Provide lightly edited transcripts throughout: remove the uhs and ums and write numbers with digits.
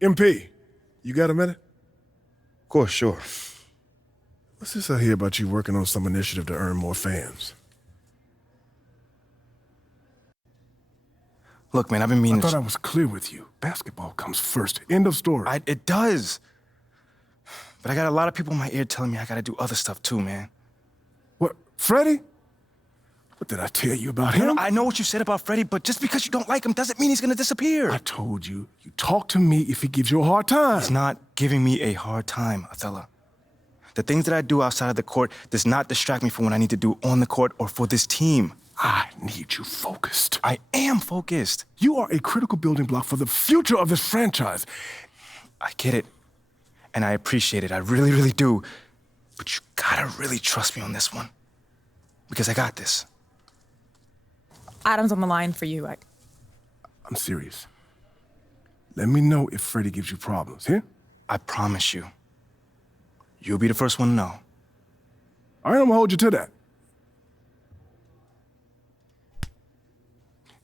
MP, you got a minute? Of course, sure. What's this I hear about you working on some initiative to earn more fans? Look, man, I've been meaning I thought I was clear with you. Basketball comes first. End of story. It does. But I got a lot of people in my ear telling me I gotta do other stuff too, man. What, Freddie? What did I tell you about him? I know what you said about Freddie, but just because you don't like him doesn't mean he's gonna disappear. I told you, you talk to me if he gives you a hard time. He's not giving me a hard time, Othello. The things that I do outside of the court does not distract me from what I need to do on the court or for this team. I need you focused. I am focused. You are a critical building block for the future of this franchise. I get it, and I appreciate it. I really, really do. But you gotta really trust me on this one, because I got this. Adam's on the line for you. I'm serious. Let me know if Freddie gives you problems, here? I promise you. You'll be the first one to know. All right, I'm gonna hold you to that.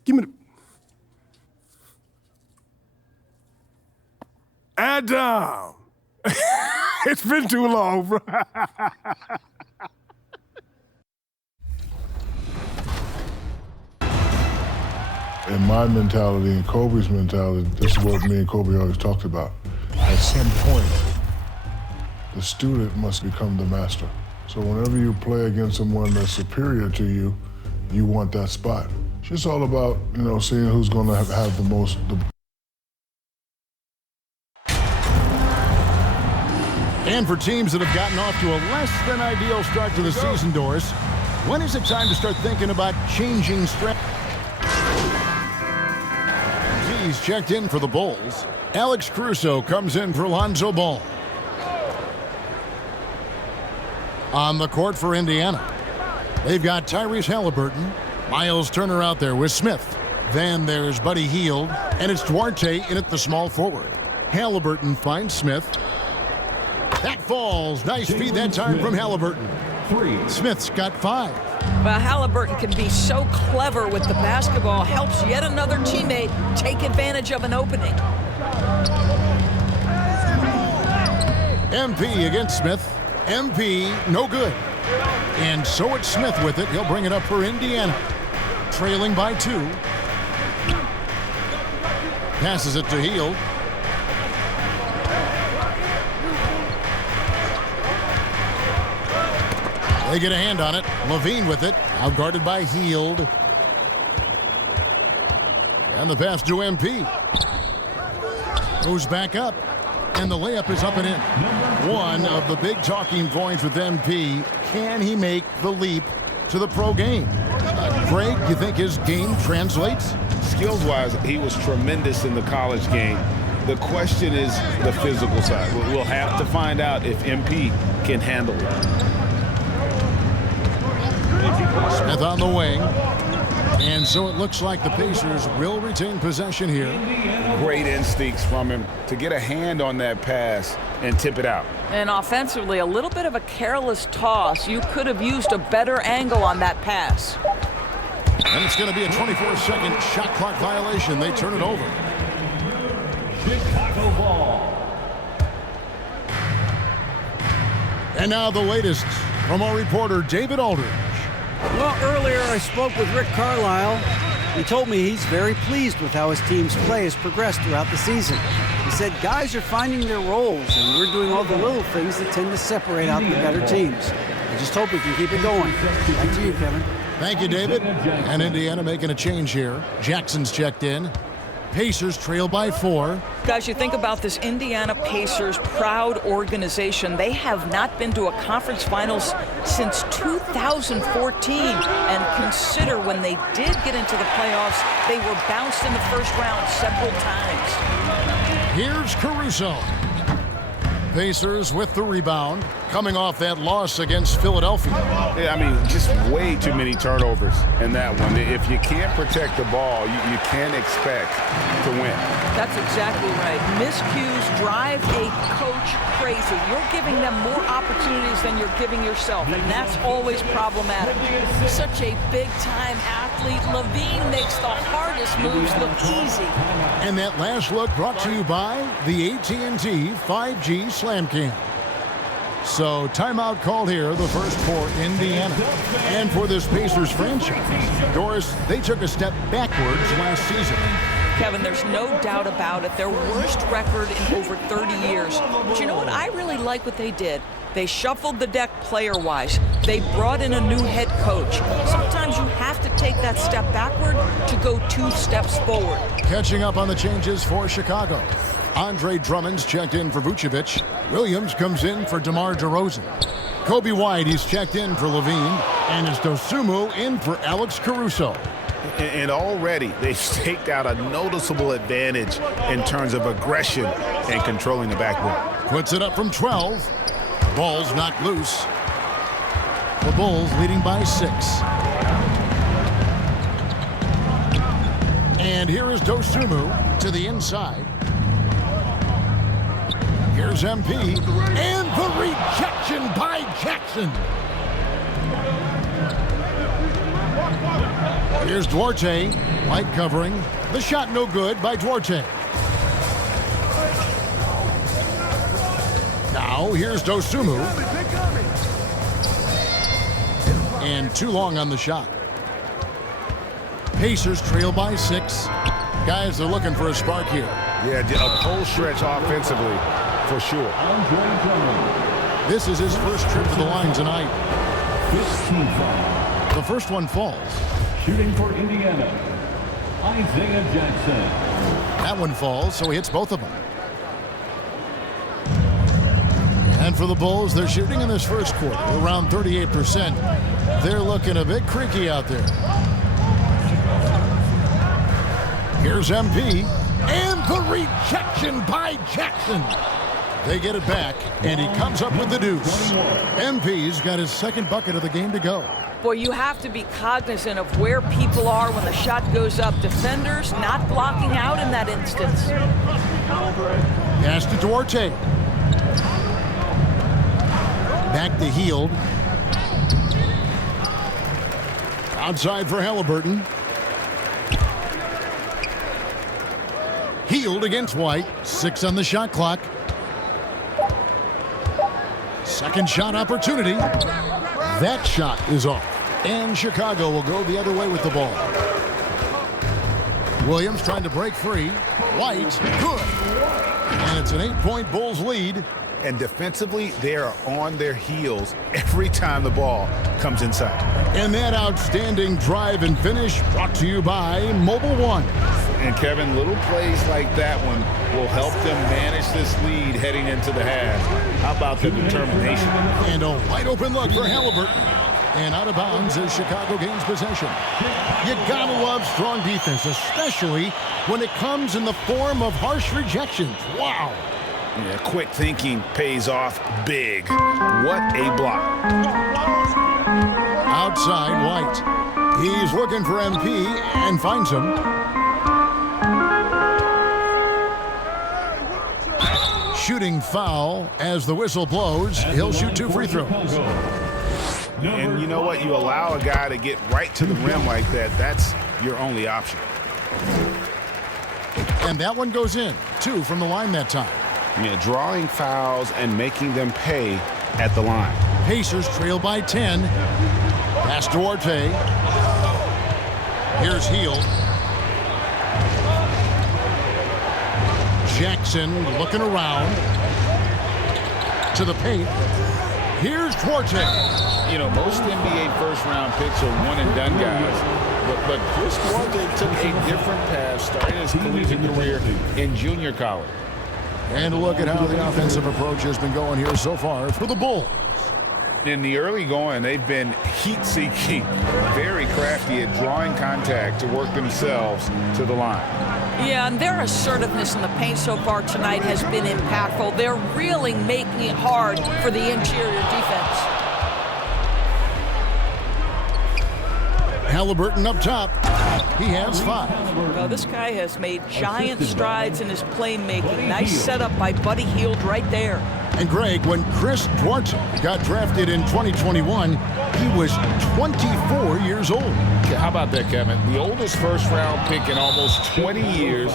Give me the... Adam! It's been too long, bro. In my mentality and Kobe's mentality, this is what me and Kobe always talked about. At some point, the student must become the master. So whenever you play against someone that's superior to you, you want that spot. It's just all about, you know, seeing who's going to have the most. And for teams that have gotten off to a less than ideal start to the season, Doris, when is it time to start thinking about changing strategy? He's checked in for the Bulls. Alex Caruso comes in for Lonzo Ball. On the court for Indiana, they've got Tyrese Halliburton, Miles Turner out there with Smith. Then there's Buddy Hield, and it's Duarte in at the small forward. Halliburton finds Smith. That falls. Nice feed that time from Halliburton. Smith's got 5. Well, Halliburton can be so clever with the basketball, helps yet another teammate take advantage of an opening. MP against Smith. MP, no good. And so it's Smith with it. He'll bring it up for Indiana. Trailing by 2. Passes it to Hield. They get a hand on it. Levine with it. Outguarded by Hield. And the pass to MP. Moves back up. And the layup is up and in. One of the big talking points with MP. Can he make the leap to the pro game? Craig, you think his game translates? Skills-wise, he was tremendous in the college game. The question is the physical side. We'll have to find out if MP can handle it. Smith on the wing. And so it looks like the Pacers will retain possession here. Great instincts from him to get a hand on that pass and tip it out. And offensively, a little bit of a careless toss. You could have used a better angle on that pass. And it's going to be a 24-second shot clock violation. They turn it over. Chicago ball. And now the latest from our reporter, David Aldridge. Well, earlier I spoke with Rick Carlisle. He told me he's very pleased with how his team's play has progressed throughout the season. He said guys are finding their roles, and we're doing all the little things that tend to separate out the better teams. I just hope we can keep it going. Back to you, Kevin. Thank you, David. And Indiana making a change here. Jackson's checked in. Pacers trail by 4. Guys, you think about this Indiana Pacers proud organization. They have not been to a conference finals since 2014. And consider when they did get into the playoffs, they were bounced in the first round several times. Here's Caruso. Pacers with the rebound, coming off that loss against Philadelphia. Yeah, I mean, just way too many turnovers in that one. If you can't protect the ball, you can't expect to win. That's exactly right. Miscues drive a coach crazy. You're giving them more opportunities chances than you're giving yourself, and that's always problematic. Such a big-time athlete, LaVine makes the hardest moves look easy. And that last look brought to you by the AT&T 5G Slam Cam. So timeout called here, the first for Indiana. And for this Pacers franchise, Doris, they took a step backwards last season. Kevin, there's no doubt about it. Their worst record in over 30 years. But you know what? I really like what they did. They shuffled the deck player-wise. They brought in a new head coach. Sometimes you have to take that step backward to go 2 steps forward. Catching up on the changes for Chicago. Andre Drummond's checked in for Vucevic. Williams comes in for DeMar DeRozan. Kobe White, he's checked in for LaVine. And it's Dosunmu in for Alex Caruso. And already they've staked out a noticeable advantage in terms of aggression and controlling the backboard. Puts it up from 12. Ball's knocked loose. The Bulls leading by 6. And here is Dosunmu to the inside. Here's MP. And the rejection by Jackson. Here's Duarte. Light covering. The shot no good by Duarte. Now here's Dosunmu. And too long on the shot. Pacers trail by 6. Guys are looking for a spark here. Yeah, a pull stretch offensively, for sure. This is his first trip to the line tonight. 15 foul. The first one falls. Shooting for Indiana, Isaiah Jackson. That one falls, so he hits both of them. And for the Bulls, they're shooting in this first quarter around 38%. They're looking a bit creaky out there. Here's MP. And the rejection by Jackson. They get it back, and he comes up with the deuce. MP's got his second bucket of the game to go. Boy, you have to be cognizant of where people are when the shot goes up. Defenders not blocking out in that instance. Pass to Duarte. Back to Hield. Outside for Halliburton. Hield against White. 6 on the shot clock. Second shot opportunity. That shot is off. And Chicago will go the other way with the ball. Williams trying to break free. White, good. And it's an 8-point Bulls lead. And defensively, they are on their heels every time the ball comes inside. And that outstanding drive and finish brought to you by Mobile One. And Kevin, little plays like that one will help them manage this lead heading into the half. How about the determination? And a wide open look for Halliburton. And out of bounds as Chicago gains possession. You gotta love strong defense, especially when it comes in the form of harsh rejections. Wow. Yeah, quick thinking pays off big. What a block. Outside White. He's looking for MP and finds him. Shooting foul as the whistle blows. He'll shoot 2 free throws. And you know what? You allow a guy to get right to the rim like that. That's your only option. And that one goes in. 2 from the line that time. Yeah, drawing fouls and making them pay at the line. Pacers trail by 10. Pass Duarte. Here's Hield. Jackson looking around to the paint. Here's Duarte. You know, most NBA first-round picks are one-and-done guys. But Chris Duarte took a different path, starting his collegiate career in junior college. And a look at how the offensive approach has been going here so far for the Bulls. In the early going, they've been heat-seeking, very crafty at drawing contact to work themselves to the line. Yeah, and their assertiveness in the paint so far tonight has been impactful. They're really making it hard for the interior defense. Halliburton up top. He has 5. Well, this guy has made giant strides in his playmaking. Nice setup by Buddy Hield right there. And Greg, when Chris Duarte got drafted in 2021, he was 24 years old. How about that, Kevin? The oldest first-round pick in almost 20 years.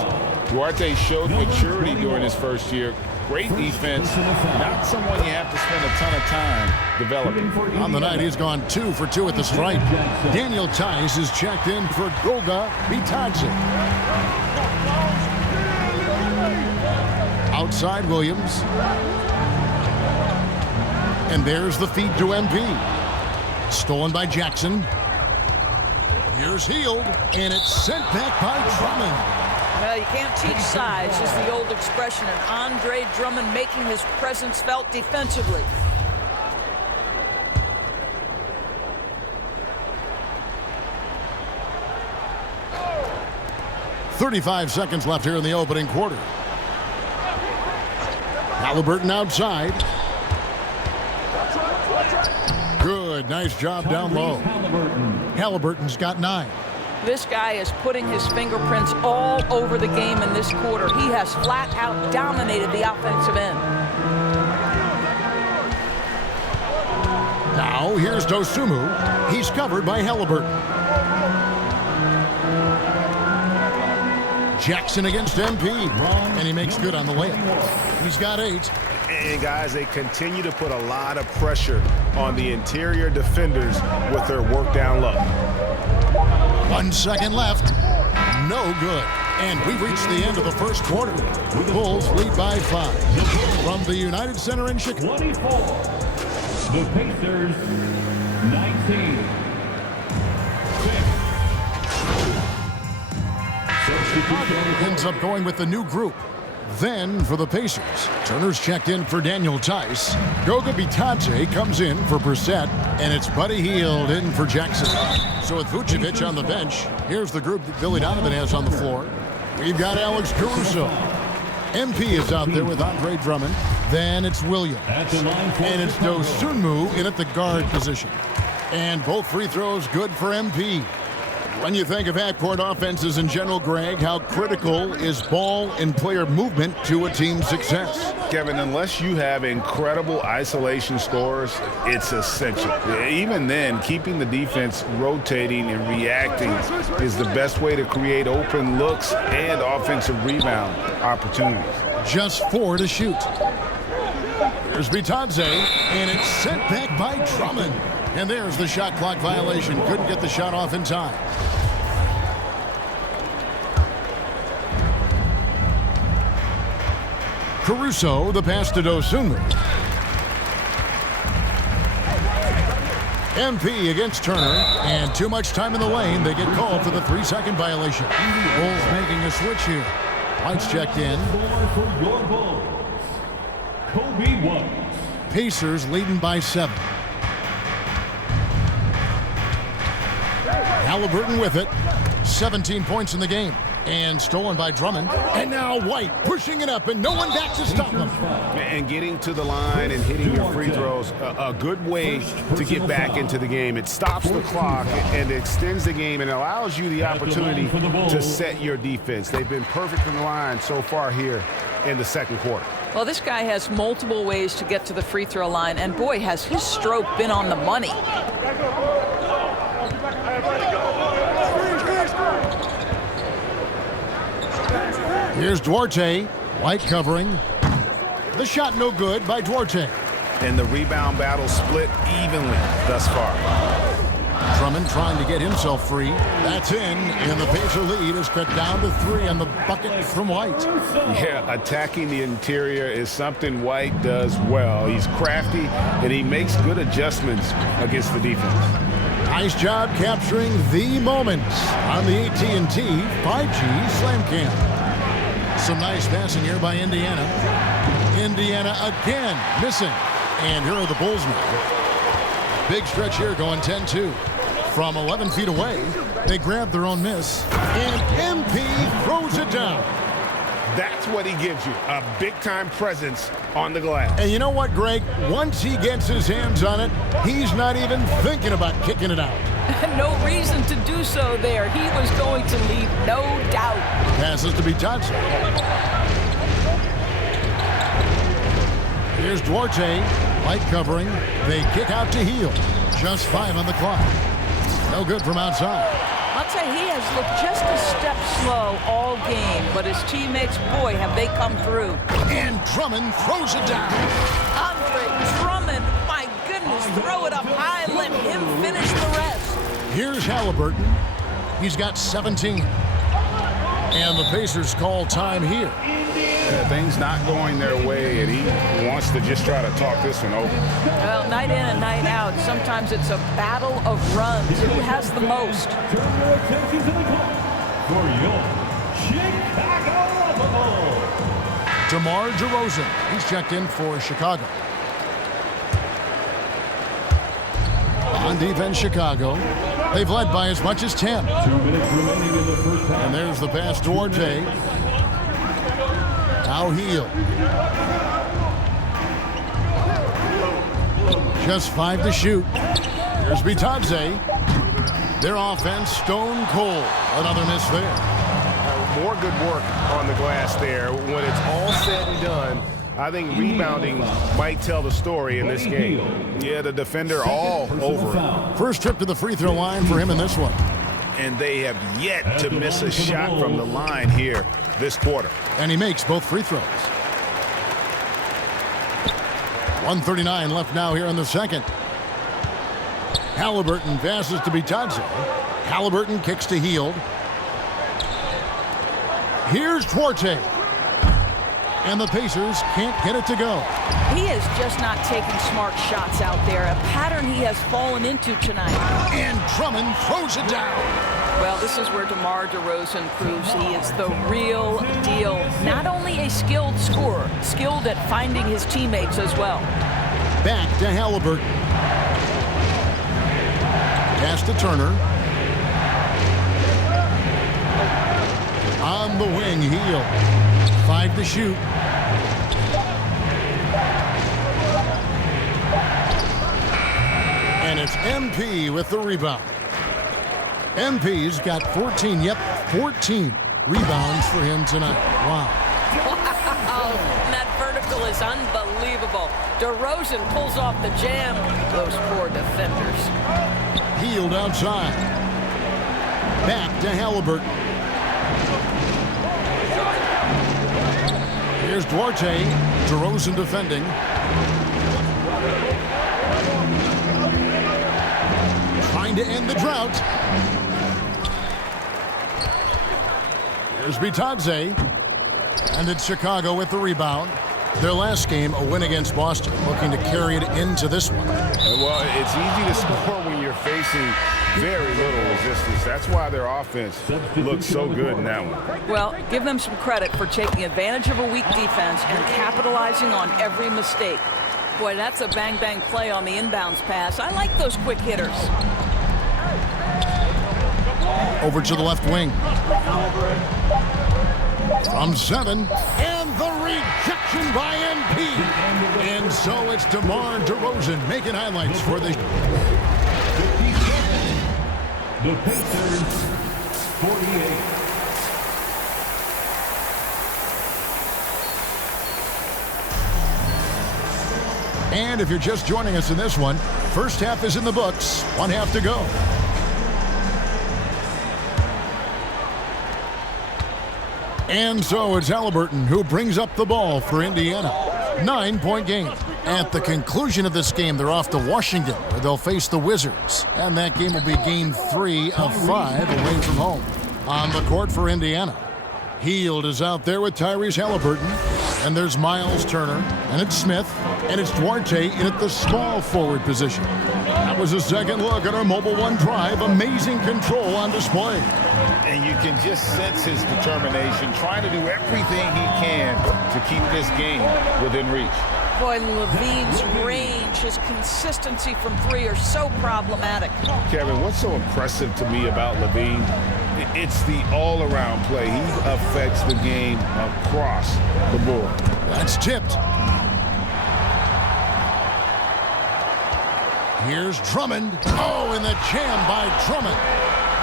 Duarte showed maturity during his first year. Great defense, not someone you have to spend a ton of time developing. On the night, he's gone 2 for 2 at the stripe. Daniel Tice is checked in for Goga Bitadze. Outside Williams. And there's the feed to MP. Stolen by Jackson. Here's Hield, and it's sent back by Drummond. Well, you can't teach size, is the old expression, and Andre Drummond making his presence felt defensively. .35 seconds left here in the opening quarter. Halliburton outside. Good, nice job down low. Halliburton's got 9. This guy is putting his fingerprints all over the game in this quarter. He has flat out dominated the offensive end. Now here's Dosunmu. He's covered by Halliburton. Jackson against MP, and he makes good on the layup. He's got 8. And guys, they continue to put a lot of pressure on the interior defenders with their work down low. 1 second left. No good. And we've reached the end of the first quarter. The Bulls lead by 5. From the United Center in Chicago. 24. The Pacers, 19. 6. Ends up going with the new group. Then for the Pacers, Turner's checked in for Daniel Tice. Goga Bitadze comes in for Brissett, and it's Buddy Hield in for Jackson. So with Vucevic on the bench, here's the group that Billy Donovan has on the floor. We've got Alex Caruso. MP is out there with Andre Drummond. Then it's Williams. And it's Dosunmu in at the guard position. And both free throws good for MP. When you think of half-court offenses in general, Greg, how critical is ball and player movement to a team's success? Kevin, unless you have incredible isolation scores, it's essential. Even then, keeping the defense rotating and reacting is the best way to create open looks and offensive rebound opportunities. Just 4 to shoot. Here's Bitadze, and it's sent back by Drummond. And there's the shot clock violation. Couldn't get the shot off in time. Caruso, the pass to Dosunmu. MP against Turner, and too much time in the lane. They get called for the 3-second violation. Bulls making a switch here. White's checked in. For your Bulls, Kobe White. Pacers leading by 7. Halliburton with it. 17 points in the game. And stolen by Drummond. And now White pushing it up, and no one back to stop him. And getting to the line and hitting your free throws, a good way to get back into the game. It stops the clock and extends the game and allows you the opportunity to set your defense. They've been perfect from the line so far here in the second quarter. Well, this guy has multiple ways to get to the free throw line, and boy, has his stroke been on the money. Here's Duarte. White covering. The shot no good by Duarte. And the rebound battle split evenly thus far. Drummond trying to get himself free. That's in, and the Pacer lead is cut down to 3 on the bucket from White. Yeah, attacking the interior is something White does well. He's crafty, and he makes good adjustments against the defense. Nice job capturing the moments on the AT&T 5G Slam Cam. Some nice passing here by Indiana. Indiana again missing. And here are the Bulls now. Big stretch here going 10-2. From 11 feet away, they grab their own miss. And MP throws it down. That's what he gives you, a big-time presence on the glass. And you know what, Greg? Once he gets his hands on it, he's not even thinking about kicking it out. No reason to do so there. He was going to leave, no doubt. Passes to Bitadze. Here's Duarte, light covering. They kick out to Hield. Just 5 on the clock. No good from outside. I'll tell you, he has looked just a step slow all game, but his teammates, boy, have they come through. And Drummond throws it down. Andre Drummond, my goodness, throw it up high, let him finish the rest. Here's Halliburton. He's got 17. And the Pacers call time here. Things not going their way, and he wants to just try to talk this one over. Well, night in and night out, sometimes it's a battle of runs. Who has the most? Turn your attention to the clock for your Chicago Bulls. DeMar DeRozan. He's checked in for Chicago. On defense, Chicago. They've led by as much as 10. 2 minutes remaining in the first half. And there's the pass to Duarte. Now Hield. Just 5 to shoot. Here's Bitadze. Their offense stone cold. Another miss there. More good work on the glass there. When it's all said and done, I think rebounding might tell the story in this game. Yeah, the defender all over him. First trip to the free throw line for him in this one. And they have yet to miss a shot from the line here this quarter. And he makes both free throws. 1:39 left now here in the second. Halliburton passes to Bitadze. Halliburton kicks to Hield. Here's Duarte. And the Pacers can't get it to go. He is just not taking smart shots out there, a pattern he has fallen into tonight. And Drummond throws it down. Well, this is where DeMar DeRozan proves he is the real deal. Not only a skilled scorer, skilled at finding his teammates as well. Back to Halliburton. Pass to Turner. On the wing, Hield. 5 to shoot. And it's MP with the rebound. MP's got 14, 14 rebounds for him tonight. Wow. Wow, that vertical is unbelievable. DeRozan pulls off the jam. Those poor defenders. Hield outside. Back to Halliburton. Here's Duarte. DeRozan defending. Trying to end the drought. Here's Bitadze. And it's Chicago with the rebound. Their last game, a win against Boston, looking to carry it into this one. Well, it's easy to score when you're facing very little resistance. That's why their offense looks so good in that one. Well, give them some credit for taking advantage of a weak defense and capitalizing on every mistake. Boy, that's a bang-bang play on the inbounds pass. I like those quick hitters. Over to the left wing. From 7, and the rejection by MP. And so it's DeMar DeRozan making highlights for the... 57. The Pacers, 48. And if you're just joining us in this one, first half is in the books. 1 half to go. And so it's Halliburton who brings up the ball for Indiana. 9-point game. At the conclusion of this game, they're off to Washington, where they'll face the Wizards. And that game will be game 3 of 5 away from home. On the court for Indiana, Hield is out there with Tyrese Halliburton. And there's Miles Turner, and it's Smith, and it's Duarte in at the small forward position. That was a second look at our Mobile One drive. Amazing control on display. And you can just sense his determination, trying to do everything he can to keep this game within reach. Boy, Levine's range, his consistency from 3 are so problematic. Kevin, what's so impressive to me about Levine? It's the all-around play. He affects the game across the board. That's tipped. Here's Drummond. Oh, and the jam by Drummond.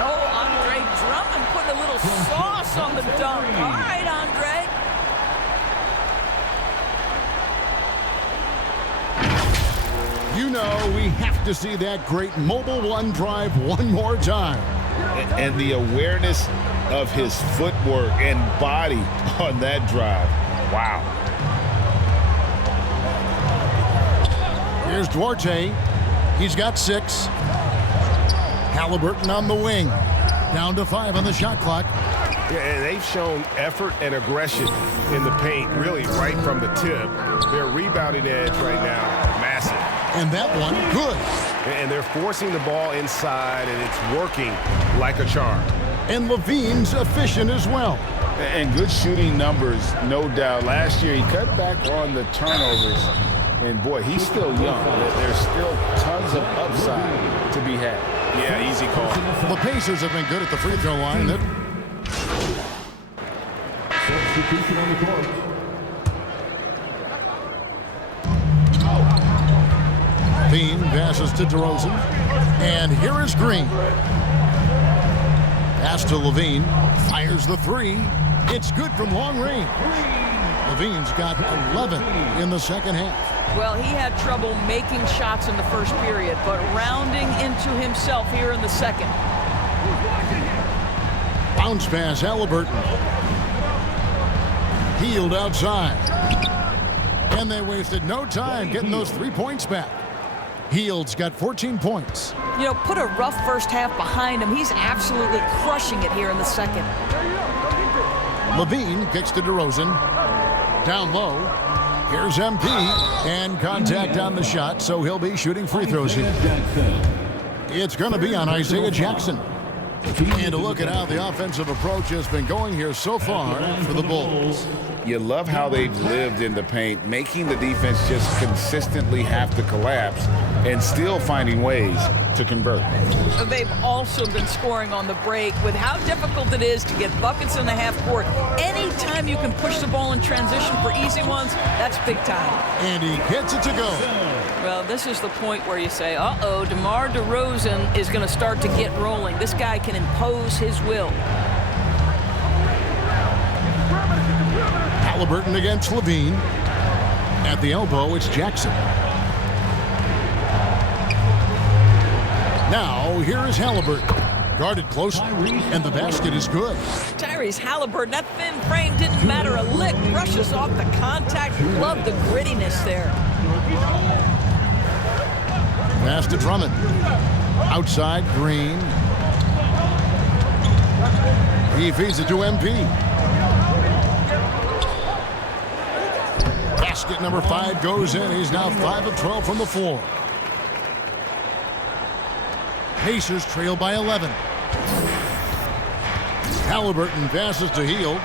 Oh, Andre Drummond putting a little sauce on the dunk. All right, Andre. You know we have to see that great mobile one drive one more time. And the awareness of his footwork and body on that drive. Wow. Here's Duarte. He's got 6. Halliburton on the wing. Down to 5 on the shot clock. Yeah, and they've shown effort and aggression in the paint, really right from the tip. Their rebounding edge right now, massive. And that one, good. And they're forcing the ball inside, and it's working like a charm. And Levine's efficient as well. And good shooting numbers, no doubt. Last year, he cut back on the turnovers. And, boy, he's still young. There's still tons of upside to be had. Yeah, easy call. The Pacers have been good at the free throw line. Substitution on the court. Bean passes to DeRozan. And here is Green. Pass to Levine. Fires the 3. It's good from long range. Levine's got 11 in the second half. Well, he had trouble making shots in the first period, but rounding into himself here in the second. Bounce pass, Halliburton. Healed outside. And they wasted no time getting those 3 points back. Heald's got 14 points. You know, put a rough first half behind him. He's absolutely crushing it here in the second. Levine kicks to DeRozan. Down low. Here's MP. And contact on the shot, so he'll be shooting free throws here. It's going to be on Isaiah Jackson. And a look at how the offensive approach has been going here so far for the Bulls. You love how they've lived in the paint, making the defense just consistently have to collapse and still finding ways to convert. They've also been scoring on the break with how difficult it is to get buckets in the half court. Anytime you can push the ball in transition for easy ones, that's big time. And he hits it to go. Well, this is the point where you say, uh-oh, DeMar DeRozan is going to start to get rolling. This guy can impose his will. Halliburton against Levine. At the elbow, it's Jackson. Now, here is Halliburton. Guarded close, and the basket is good. Tyrese Halliburton, that thin frame didn't matter a lick. Brushes off the contact. Love the grittiness there. Pass to Drummond. Outside, Green. He feeds it to MP. Basket number 5 goes in. He's now 5 of 12 from the floor. Pacers trail by 11. Halliburton passes to Hield.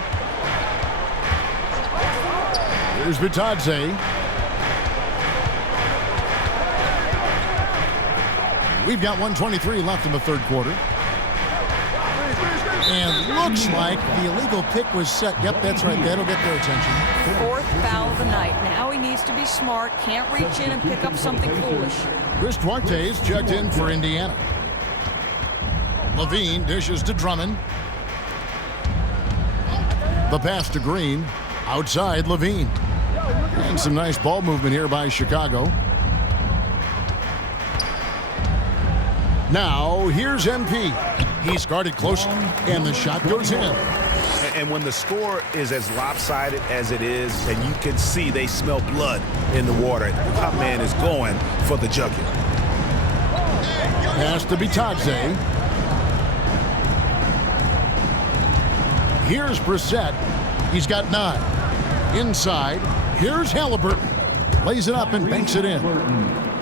Here's Bitadze. We've got 1:23 left in the third quarter. And looks like the illegal pick was set. Yep, that's right. That'll get their attention. 4th foul of the night. Now he needs to be smart. Can't reach in and pick up something foolish. Chris Duarte is checked in for Indiana. Levine dishes to Drummond. The pass to Green. Outside, Levine. And some nice ball movement here by Chicago. Now, here's MP. He's guarded close, and the shot goes in. And when the score is as lopsided as it is, and you can see they smell blood in the water, the top man is going for the jugular. Pass to Bitadze. Here's Brissett. He's got 9. Inside, here's Halliburton. Lays it up and banks it in.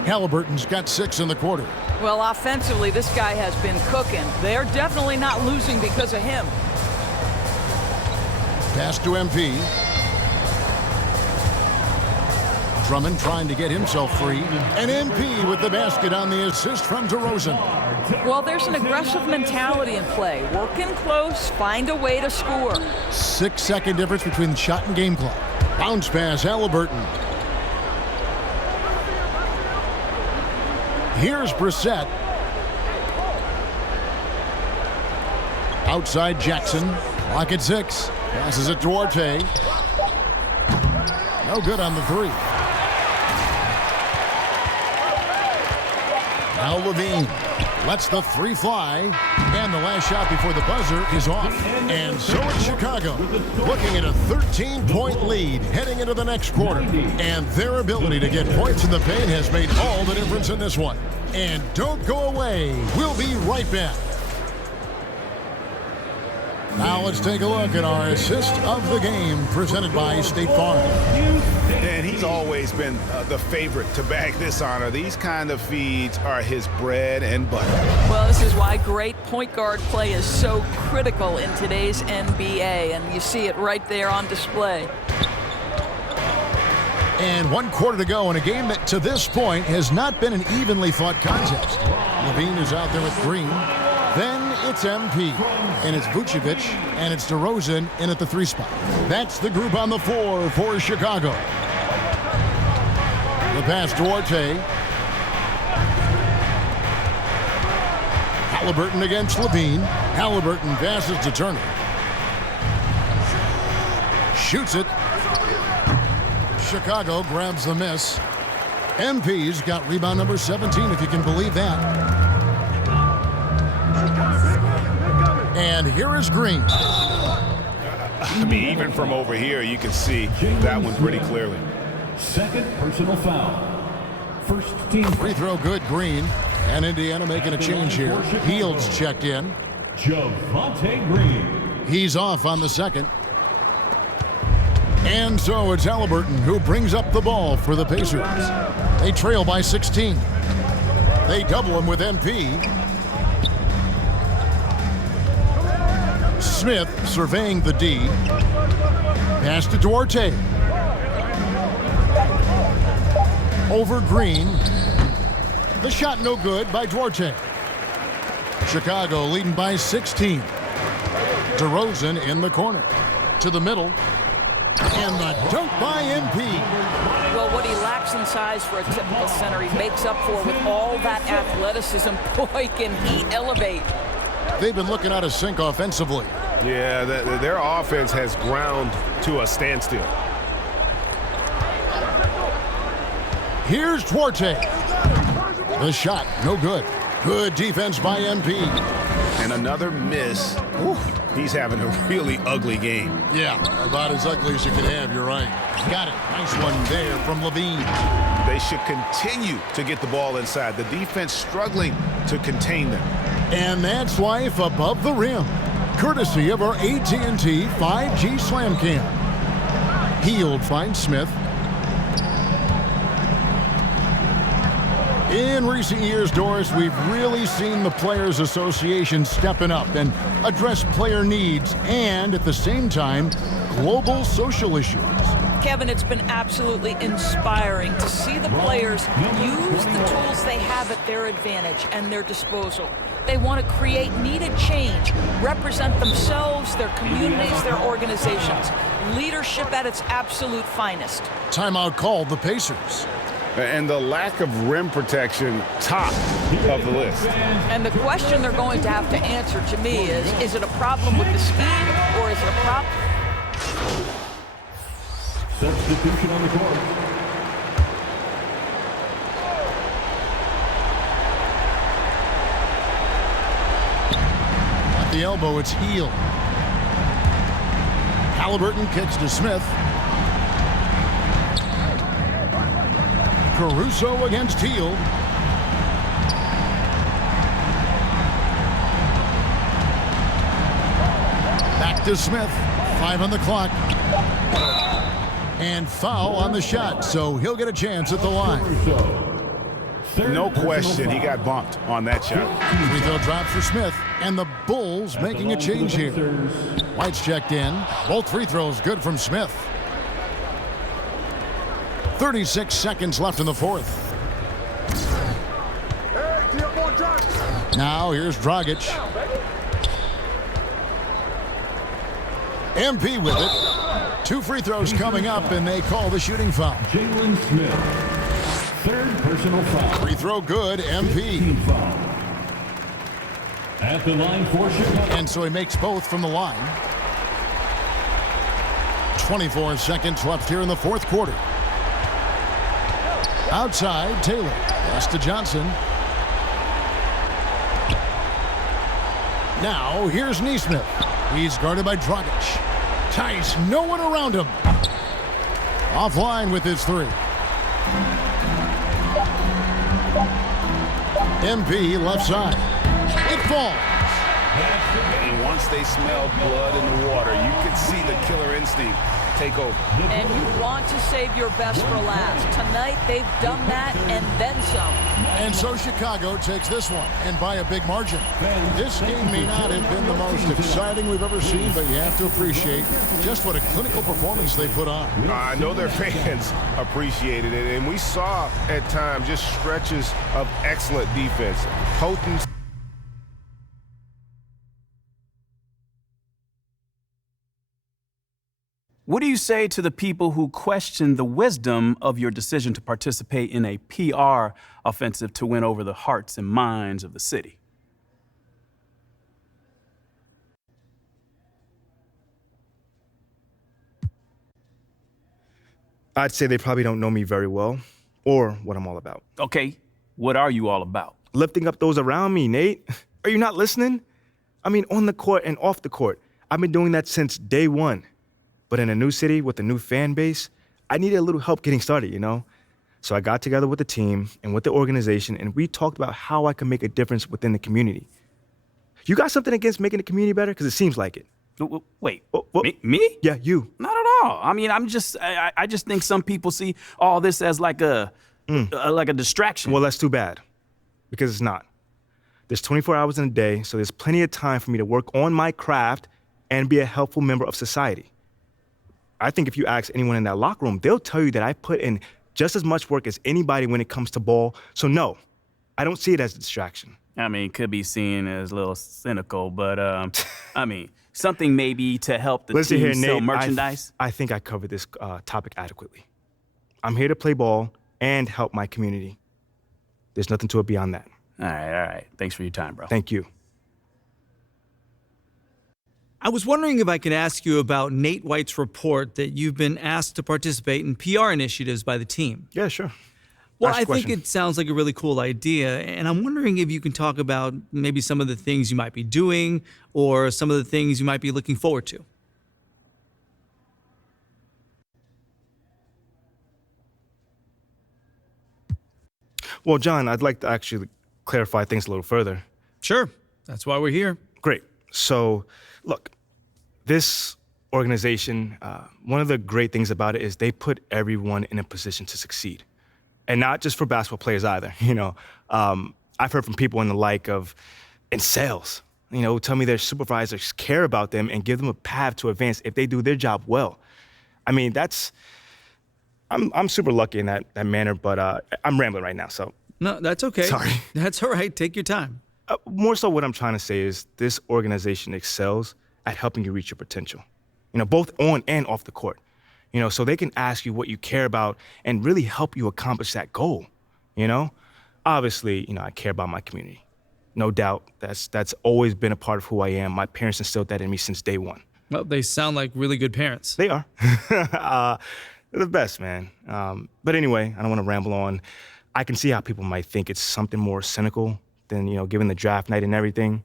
Halliburton's got 6 in the quarter. Well, offensively, this guy has been cooking. They're definitely not losing because of him. Pass to MP. Drummond trying to get himself free. And MP with the basket on the assist from DeRozan. Well, there's an aggressive mentality in play. Working close, find a way to score. 6-second difference between shot and game clock. Bounce pass, Halliburton. Here's Brissett. Outside Jackson. Clock at 6. Passes it to Duarte. No good on the 3. Now Levine lets the three fly, and the last shot before the buzzer is off. And so it's Chicago, looking at a 13-point lead heading into the next quarter. And their ability to get points in the paint has made all the difference in this one. And don't go away. We'll be right back. Now let's take a look at our assist of the game presented by State Farm. And he's always been the favorite to bag this honor. These kind of feeds are his bread and butter. Well, this is why great point guard play is so critical in today's NBA, and you see it right there on display. And 1 quarter to go in a game that to this point has not been an evenly fought contest. Levine is out there with Green. Then it's MP, and it's Vucevic, and it's DeRozan in at the 3 spot. That's the group on the floor for Chicago. The pass to Duarte. Halliburton against Levine. Halliburton passes to Turner. Shoots it. Chicago grabs the miss. MP's got rebound number 17, if you can believe that. And here is Green. I mean, even from over here, you can see that one pretty clearly. Second personal foul. First team. Free throw good, Green. And Indiana making a change here. Fields checked in. Javonte Green. He's off on the second. And so it's Halliburton who brings up the ball for the Pacers. They trail by 16. They double him with MP. Smith surveying the D. Pass to Duarte. Over Green. The shot no good by Duarte. Chicago leading by 16. DeRozan in the corner. To the middle. And the dunk by MP. Well, what he lacks in size for a typical center, he makes up for with all that athleticism. Boy, can he elevate. They've been looking out of sync offensively. Yeah, their offense has ground to a standstill. Here's Duarte. The shot, no good. Good defense by MP. And another miss. Ooh, he's having a really ugly game. Yeah, about as ugly as you can have, you're right. Got it. Nice one there from Levine. They should continue to get the ball inside. The defense struggling to contain them. And that's life above the rim. Courtesy of our AT&T 5G Slam Cam. Hield finds Smith. In recent years, Doris, we've really seen the Players Association stepping up and address player needs and, at the same time, global social issues. Kevin, it's been absolutely inspiring to see the players use the tools they have at their advantage and their disposal. They want to create needed change, represent themselves, their communities, their organizations. Leadership at its absolute finest. Timeout called the Pacers. And the lack of rim protection, top of the list. And the question they're going to have to answer to me is it a problem with the scheme or is it a problem? Substitution on the court. At the elbow, it's Hield. Halliburton kicks to Smith. Caruso against Hield. Back to Smith. 5 on the clock. And foul on the shot, so he'll get a chance at the line. No question, he got bumped on that shot. Free throw drop for Smith, and the Bulls making a change here. White's checked in. Both free throws good from Smith. 36 seconds left in the fourth. Now here's Dragic. MP with it. 2 free throws coming up, and they call the shooting foul. Jalen Smith. Third personal foul. Free throw good, MP. Foul. At the line for Chicago. And so he makes both from the line. 24 seconds left here in the fourth quarter. Outside, Taylor. Pass to Johnson. Now, here's Neesmith. He's guarded by Dragic. Tice, no one around him. Offline with his three. MP left side. It falls. And once they smelled blood in the water, you could see the killer instinct take over. And you want to save your best for last. Tonight, they've done that and then some. And so Chicago takes this one, and by a big margin. This game may not have been the most exciting we've ever seen, but you have to appreciate just what a clinical performance they put on. I know their fans appreciated it, and we saw at times just stretches of excellent defense. Potent. What do you say to the people who question the wisdom of your decision to participate in a PR offensive to win over the hearts and minds of the city? I'd say they probably don't know me very well or what I'm all about. Okay, what are you all about? Lifting up those around me, Nate. Are you not listening? I mean, on the court and off the court. I've been doing that since day one. But in a new city with a new fan base, I needed a little help getting started, you know? So I got together with the team and with the organization, and we talked about how I can make a difference within the community. You got something against making the community better? Because it seems like it. Wait, me? Yeah, you. Not at all. I mean, I just think some people see all this as like a distraction. Well, that's too bad, because it's not. There's 24 hours in a day, so there's plenty of time for me to work on my craft and be a helpful member of society. I think if you ask anyone in that locker room, they'll tell you that I put in just as much work as anybody when it comes to ball. So no, I don't see it as a distraction. I mean, it could be seen as a little cynical, but I mean, something maybe to help the Listen team here, sell Nate, merchandise. I think I covered this topic adequately. I'm here to play ball and help my community. There's nothing to it beyond that. All right. Thanks for your time, bro. Thank you. I was wondering if I could ask you about Nate White's report that you've been asked to participate in PR initiatives by the team. Yeah, sure. Well, I think it sounds like a really cool idea, and I'm wondering if you can talk about maybe some of the things you might be doing or some of the things you might be looking forward to. Well, John, I'd like to actually clarify things a little further. Sure. That's why we're here. Great. So, look, this organization, one of the great things about it is they put everyone in a position to succeed. And not just for basketball players either, you know. I've heard from people in the like of, in sales, you know, who tell me their supervisors care about them and give them a path to advance if they do their job well. I mean, I'm super lucky in that manner, but I'm rambling right now, so. No, that's okay. Sorry. That's all right. Take your time. More so what I'm trying to say is this organization excels at helping you reach your potential, you know, both on and off the court, you know, so they can ask you what you care about and really help you accomplish that goal, you know? Obviously, you know, I care about my community. No doubt, that's always been a part of who I am. My parents instilled that in me since day one. Well, they sound like really good parents. They are. They're the best, man. But anyway, I don't want to ramble on. I can see how people might think it's something more cynical than, you know, given the draft night and everything.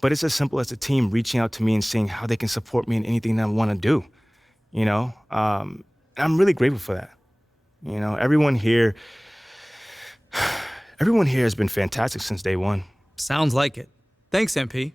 But it's as simple as a team reaching out to me and seeing how they can support me in anything that I want to do, you know? And I'm really grateful for that. You know, everyone here has been fantastic since day one. Sounds like it. Thanks, MP.